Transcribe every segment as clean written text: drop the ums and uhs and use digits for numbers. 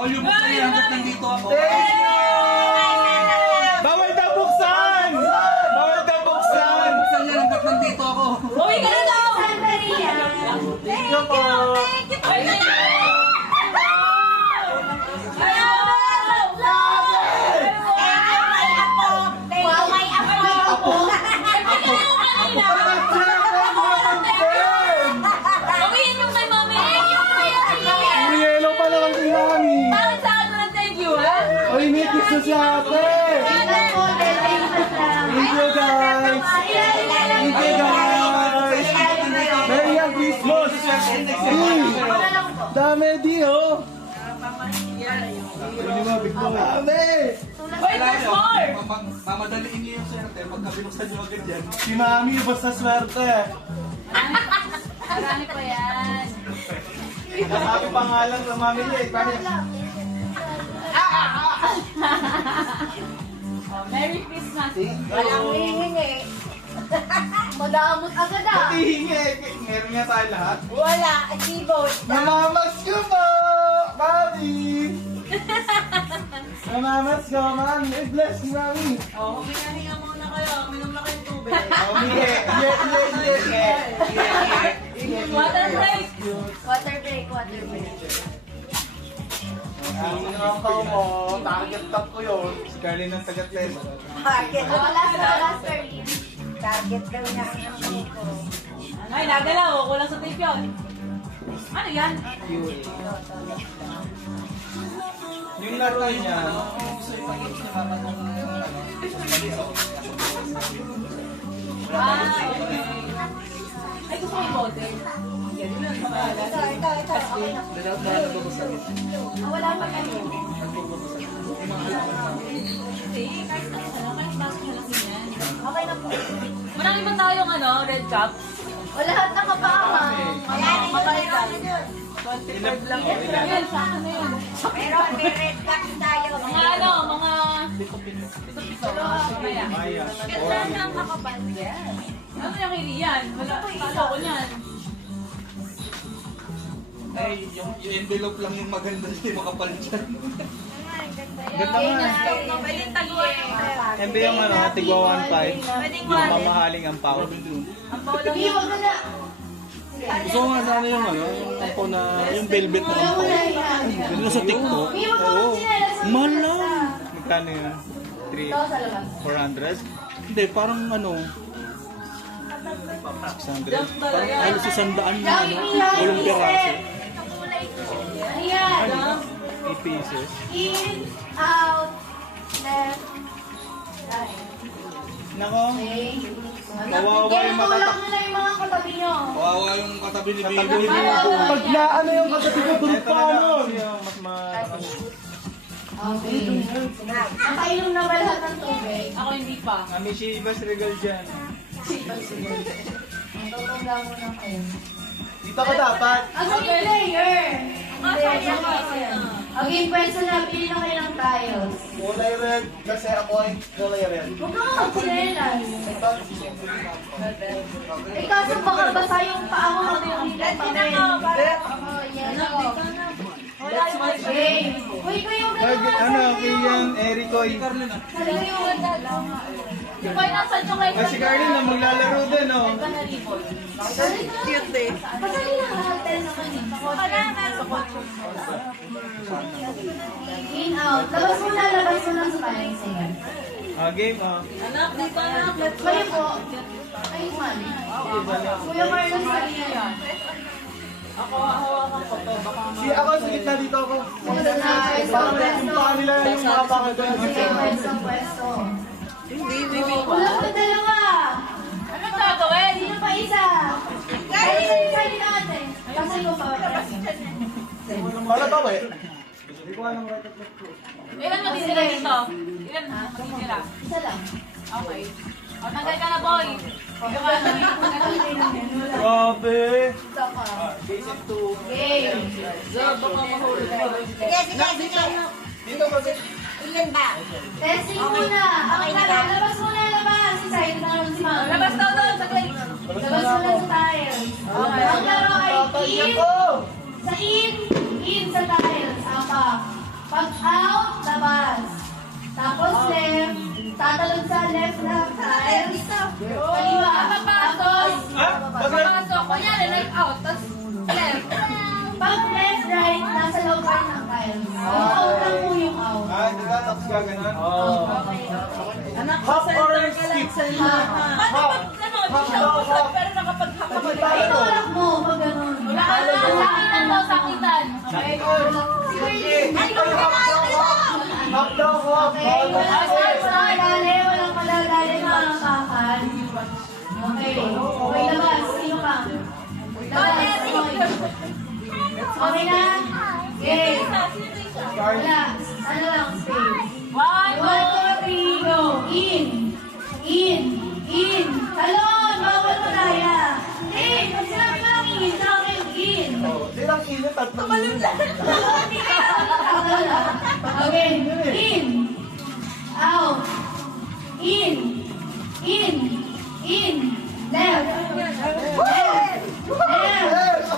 Bawal yung buksan yan hanggat nandito ako. Bawal daw buksan! Bawal daw buksan! Buksan yan hanggat nandito ako. Uwi ka na daw! Thank you po! Yelo pa naman si Mami! Oy, may kiss na si ate! Thank you guys! Thank you guys! Merry Christmas! Dami di oh! Dami! Mamadaliin niyo yung swerte pagka binuksan niyo agad yan. Si Mami, basta swerte! Marami pa yan. Nasabi pangalan ng Mami niya eh. Merry Christmas. Walang hihingi. Madamot agad ah. Pati hingi, meron nga tayo lahat. Wala, keyboard. Mamamas ko po! Mami! Mamamas ko, Mami! I-bless si Mami! Oh, hinga muna kayo. Minom na kayong tubig. Mami! Water break. Water break, water break. Ang nakaw mo, target top ko yun. Si Carly ng tagat-les. Target. Wala, Sterling. Target daw niya ang ano ko. Ay, nagalaw. Kulang sa tape yun. Ano yan? Yung laro niya, Ah, okay. Ay, gusto ko yung bote. Yan, yun ang pangalan. Ito. Okay na. Wala pa kayo. Hindi, kahit kahit baso na lang yan. Okay na po. Marami ba tayong red cup? O lahat nakapaama. Mabait lang. 25 lang yan. Yan, sa akin na yun. Pero may red cup tayo. Mga pito-pito. Mamaya. Ganda ng makapal. Ano yung kay Rian? Wala, palo ko niyan. Ay, yung envelope lang yung maganda hindi makapal dyan. ganda nga. Pwedeng taguan. MB yung tigwa 1.5. Pwedeng Yung mamahaling ang pao. Ang paulang Hindi, wag na. Gusto ko nga sana yung yung ampo na, yung velvet na ampo. Yun na sa TikTok. Hindi, wag mo sinelas. Mahal lang. Magkano yun? Ito sa labas. 400? Hindi, parang 600. Parang halos 100 na walong piraso. Ayan. 8 pieces. In, out, left, right. Nako, Okay. Kawawa yung Tulak matatak. mo na yung mga katabi nyo. Kawawa yung katabi ni Katabi Bibi. ni pag na ano yung katabi ko, durog pa nun. Mas ma... Okay. Nakainom na ba lahat ng tubig? Ako hindi pa. Kami si Ibas Regal dyan. Tutungga mo na kayo. Dito ka dapat. Ang game player! Okay, pwesto na, pili na kayo ng tiles. Kulay red kasi ako ay kulay red. Huwag kang magsinelas. Eh kaso baka basa yung paa mo kung hindi ka pa rin. Oh, yellow. Okay. Uy, kayo Ano, Kian, Ericoy. Talaga yung ganda. Yung pa nasa dyan kayo. Kasi Carly na maglalaro din, oh. Cute eh. Pasali na natin naman eh. In, out. Labas mo na sa time. Sige. Game, Anak, dito anak. Kayo po. Ay, man. Kuya Marlon, sali na yan. Ako, hawakan ko to. Baka Si ako sa gitna dito ako. Pwesto, Parang yung paa nila yung nakapangal doon. Sige, pwesto. hindi, baby. Kulang pa dalawa. Anong gagawin? Sino pa isa? Sali na ate. Kasi ko pa. Para ba eh? Hindi ko alam right at left ko. Ilan matitira dito? Ilan matitira? Isa lang. Okay. O, tanggal ka na, boy. Grabe! Isa ka. Basic 2. Game. Baka mahulog ka. Dito kasi. Testing muna. Okay na lang. Labas muna, labas. Isa, ito na lang si Mami. Labas daw doon, saglit. Labas muna sa tiles. Ang laro ay in. Sa in sa tiles. Apak. out, tapos left. Pag left, right, nasa loob pa rin ng tiles. Yung out lang po yung out. Hindi ka, tapos gaganon. Anak, Hop sa or center ka lang skip? sa lahat. Paano pag di siya usap, pero nakapag-hop ka Ay, tulak mo, pag ganun. Wala ka na, sakitan daw, sakitan. Okay. Ay, kung Hop daw, hop. okay, walang madadali, walang madadali mga kakan. Okay. Okay, labas. Sino pa? Labas. Okay na? Okay. Wala. Ano lang, space. 1, 2, 3, go. In. In. In. Talon. Bawal mo kaya. In. Pag sinabi ko lang in, saka kayo in. Silang init at Okay. In. Out. In. In. In. Left. Left. Left.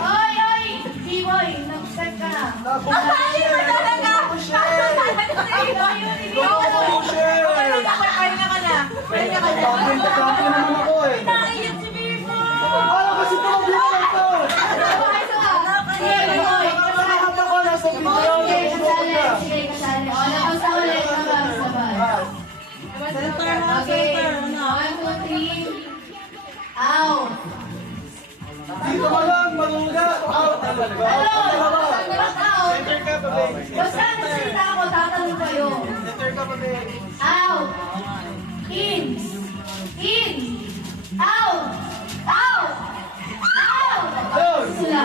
Oy, oy. B-boy, nag-step ka na. Kapin naman ako eh. Ano kasi problema to? Sige, B-boy. Nakahap ako nasa video. Sige, kasali. Sige, kasali. O, labas na ulit. Labas, labas. Okay. 1, 2, 3. Out. Dito ka lang, maluga. Out talaga. Talon. Labas out. Center ka pa, babe. Basta nagsalita ako, tatanong kayo. Center ka pa, babe. Out. In. In. Out. Out. Out. Down. Sila.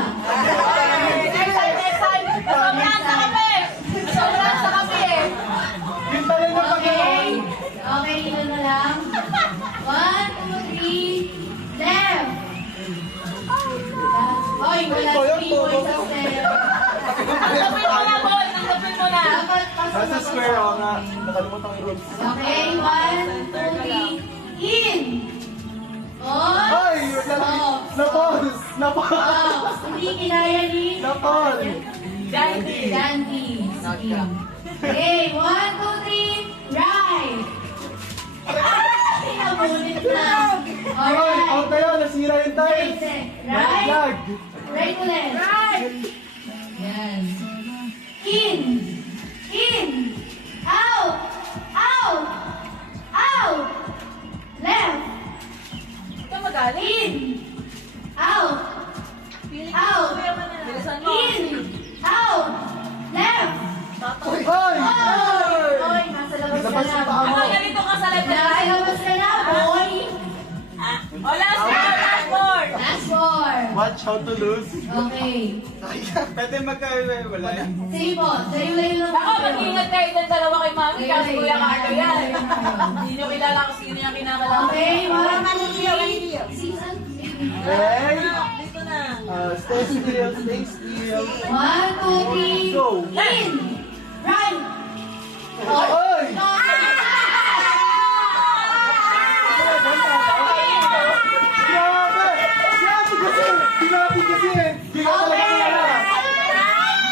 Pintalin mo pag Okay. Okay, ilo na lang. 1, 2, 3. Left. Oy, wala si B-boy sa step. Tanggapin mo na, boy. Tanggapin mo na. Dapat Nasa pasok square ako nga. Nakalimutan ko yung rules. Okay, 1, 2, 3. In. On. Ay! Off. Napause! Napause! Off. Hindi kinaya ni Napause! Dandy. Dandy. Sige. Okay, 1, 2, 3. Right. Pinabulit na. Ay! Alright. Out na yun! Nasira yung tiles! Right. Lag! Right ulit. Right. Yan. In. In. Out. Out. Out. Left. Ikaw magaling. In. Out. Out. Bilisan mo. In. Out. Left. Ay! Oy, nasa labas ka Labas na. yung paa mo. Ano ganito ka sa live na Nasa labas ka na, boy. O, last four, last four. Last four. Watch how to lose. Okay. Pwede magkaiwala. Sige po, layo-layo lang. Ako, mag-ingat kayo ng dalawa kay Mami kasi Layo-layo Kuya lang. Carlo yan. Layo-layo. Hindi nyo kilala kung sino yung kinakalaman. Okay, 1, 2, 3. Season. Okay? Dito na. Stay still, stay still. 1, 2, 3. Go. In. Right. Ay! Grabe! Grabe kasi! Grabe kasi! Hindi ka talaga kaya!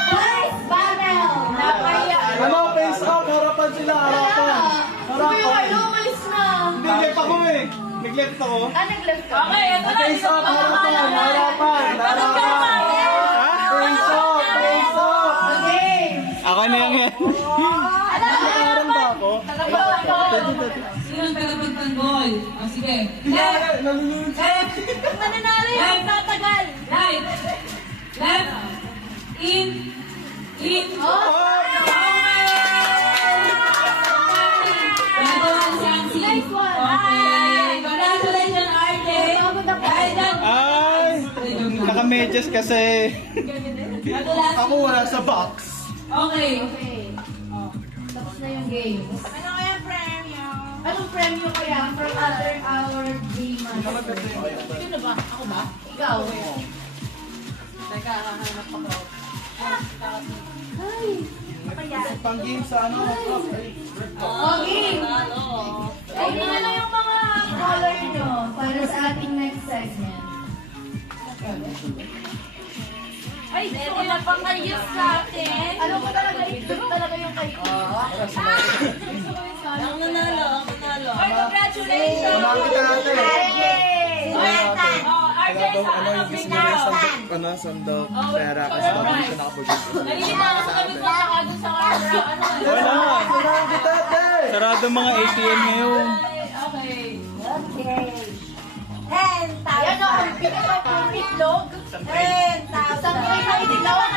Boys, battle. Napaya. Ano, face up, harapan sila, harapan. Kuya Carlo, Harapan. umalis na. Hindi, left ako eh. Nag-left ako. Nag-left ka. Okay, ito na. Face up, harapan, harapan, harapan. Face up, face up. Okay. Ako na yung yan. Nakakarang ba ako? Sino ang tagapagtanggol? O, sige. Nalulunod siya. Pag mananalo yun, tatagal. Right. Left. In. In. Nice one. Okay. Congratulations, RJ. Ay! Naka-medyas kasi. Ako wala sa box. Okay. Okay. Tapos na yung game. Ano kaya premyo? Anong premyo kaya for other our game? Sino ba? Ako ba? Ikaw. Teka, hahanap ako. Ay. Pang game sa ano? Okay. Ay, na lang yung mga color nyo para sa ating next segment. Ay, gusto ko na pangayos sa atin. Ano ko talaga, ito talaga yung kay Ang nanalo, ang nanalo. Ay, congratulations! Kumakita natin. Oh, RJ, ano, yung gusto niya yung sandok pera kasi bakit siya nakapag-gusto. Nalilita ako sa gabi ko tsaka doon sa camera. Ano? Wala. Sarahan kita, ate! Sarado mga ATM ngayon. Okay. Okay. Ayan o, ang pinaka itlog. 10,000. Isang pinaka itlog.